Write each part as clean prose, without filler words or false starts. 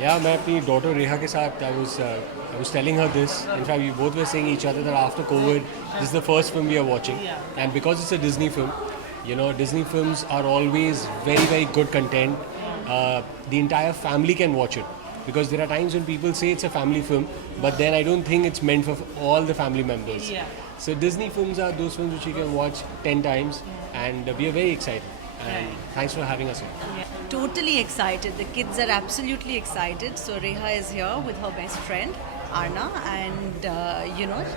Yeah, मैं अपनी daughter रेहा के साथ I was telling her this. In fact, we both were saying each other that after COVID, this is the first film we are watching, and because it's a Disney film, Disney films are always very very good content. The entire family can watch it because there are times when people say it's a family film, but then I don't think it's meant for all the family members. Yeah. So Disney films are those films which you can watch 10 times, and we are very excited. And thanks for having us here. Totally excited. The kids are absolutely excited. So Reha is here with her best friend Arna, and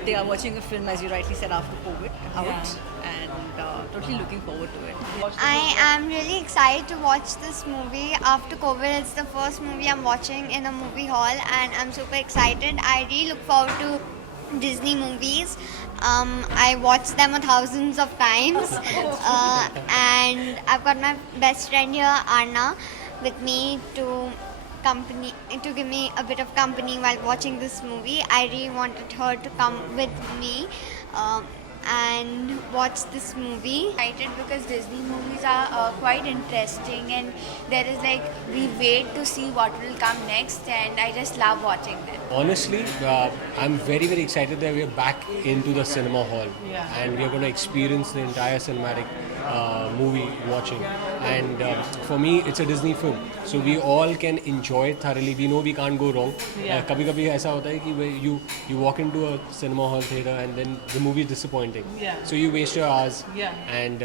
they are watching a film, as you rightly said, after COVID out, and totally looking forward to it. I am really excited to watch this movie after COVID. It's the first movie I'm watching in a movie hall, and I'm super excited. I really look forward to Disney movies. I watched them thousands of times, and I've got my best friend here, Arna, with me to give me a bit of company while watching this movie. I really wanted her to come with me. And watch this movie. Excited because Disney movies are quite interesting, and there is like we wait to see what will come next, and I just love watching them. Honestly, I'm very very excited that we are back into the cinema hall, and we are going to experience the entire cinematic movie watching. And for me, it's a Disney film, so we all can enjoy it thoroughly. We know we can't go wrong. कभी-कभी ऐसा होता है कि you walk into a cinema hall theater and then the movie is disappointing. So you waste your hours. And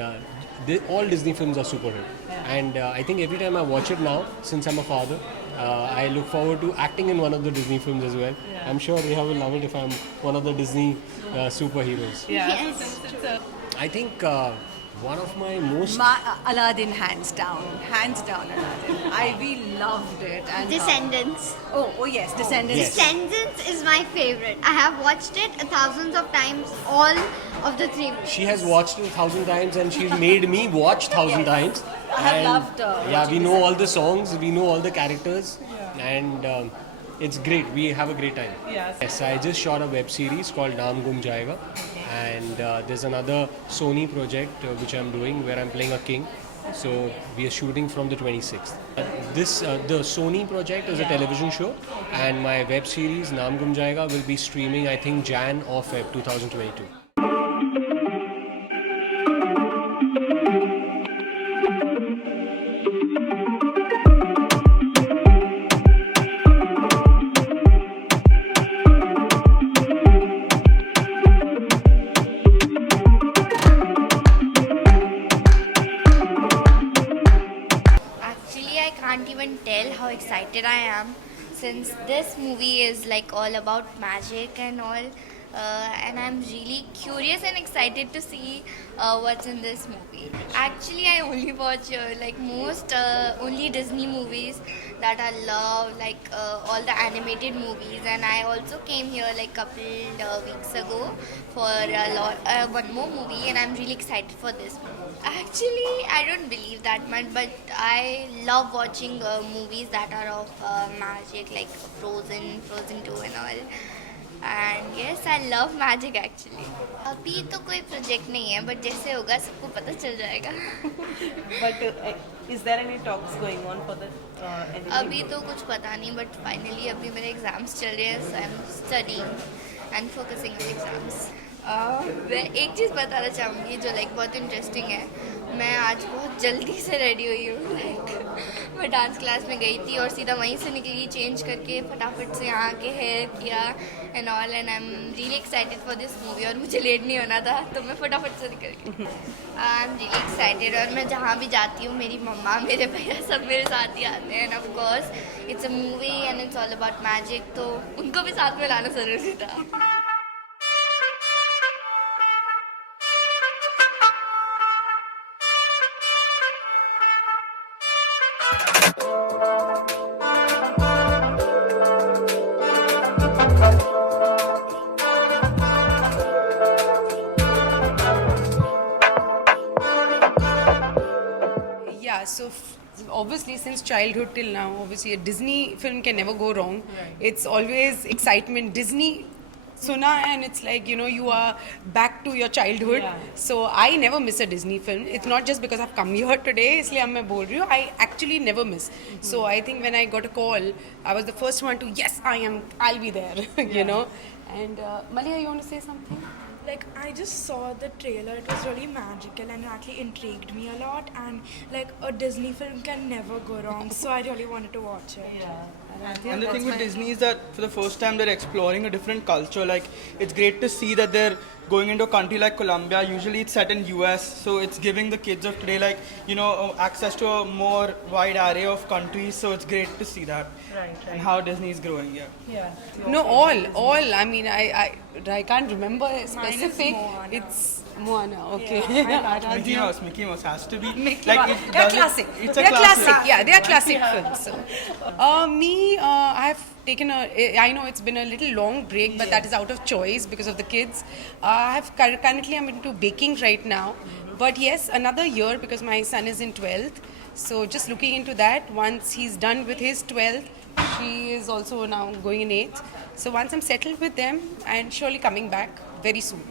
all Disney films are super hit. And I think every time I watch it now, since I'm a father, I look forward to acting in one of the Disney films as well. I'm sure Reha will love it if I'm one of the Disney superheroes. Yes. I think one of my most Aladdin, hands down Aladdin. We loved it. And Descendants. oh yes, Descendants. Yes. Descendants is my favorite. I have watched it thousands of times, all of the three movies. she has watched it 1,000 times and she's made me watch 1,000 times. I have And, loved yeah, we watching know all the songs, we know all the characters, and it's great. We have a great time. Yes, I just shot a web series called Naam Gum Jayega, and there's another Sony project which I'm doing where I'm playing a king. So we are shooting from the 26th. The Sony project is a television show, and my web series Naam Gum Jayega will be streaming, I think, Jan or Feb 2022. Actually, I can't even tell how excited I am since this movie is like all about magic and all. And I'm really curious and excited to see what's in this movie. Actually, I only watch only Disney movies that I love, like all the animated movies. And I also came here like couple weeks ago for one more movie, and I'm really excited for this movie. Actually, I don't believe that much, but I love watching movies that are of magic, like Frozen 2 and all. And yes, I love magic actually. अभी तो कोई project नहीं है, but जैसे होगा सबको पता चल जाएगा. But is there any talks going on for the anything? अभी तो कुछ पता नहीं, बट फाइनली अभी मेरे एग्जाम्स चल रहे हैं, so I'm studying and focusing on exams. मैं एक चीज़ बताना चाहूँगी जो लाइक बहुत इंटरेस्टिंग है. मैं आज बहुत जल्दी से रेडी हुई हूँ. लाइक मैं डांस क्लास में गई थी और सीधा वहीं से निकली, चेंज करके फटाफट से यहाँ के हेयर किया and all, and I am really excited for this movie. और मुझे लेट नहीं होना था, तो मैं फटाफट से निकल गई. I am really excited. और मैं जहाँ भी जाती हूँ, मेरी मम्मा, मेरे भैया सब मेरे साथ ही आते हैं. End of course it's a movie and it's all about magic, तो उनको भी साथ में लाना ज़रूरी था. Yeah, so obviously since childhood till now, obviously a Disney film can never go wrong. It's always excitement. Disney suna and it's like, you know, you are back to your childhood. Yeah. So I never miss a Disney film. It's not just because I've come here today, इसलिए अब मैं बोल रही हूँ. I actually never miss. So I think when I got a call, I was the first one to, yes, I'll be there, you know. And Malia, you want to say something? Like, I just saw the trailer, it was really magical and it actually intrigued me a lot, and like a Disney film can never go wrong, so I really wanted to watch it. Yeah. And the thing with Disney is that for the first time they're exploring a different culture. Like, it's great to see that they're going into a country like Colombia. Usually it's set in US, so it's giving the kids of today, like, you know, access to a more wide array of countries. So it's great to see that. Right, And right. how Disney is growing, yeah. Yeah. No, all. I mean, I can't remember a specific. Moana. It's Moana. Okay. Mickey Mouse has to be. They're does classic. It's a They're classic. classic. Yeah, they are classic films. So, me, I've taken I know it's been a little long break, but that is out of choice because of the kids. Currently I'm into baking right now, but yes, another year because my son is in 12th. So just looking into that. Once he's done with his 12th, she is also now going in 8th. So once I'm settled with them, I'm surely coming back very soon.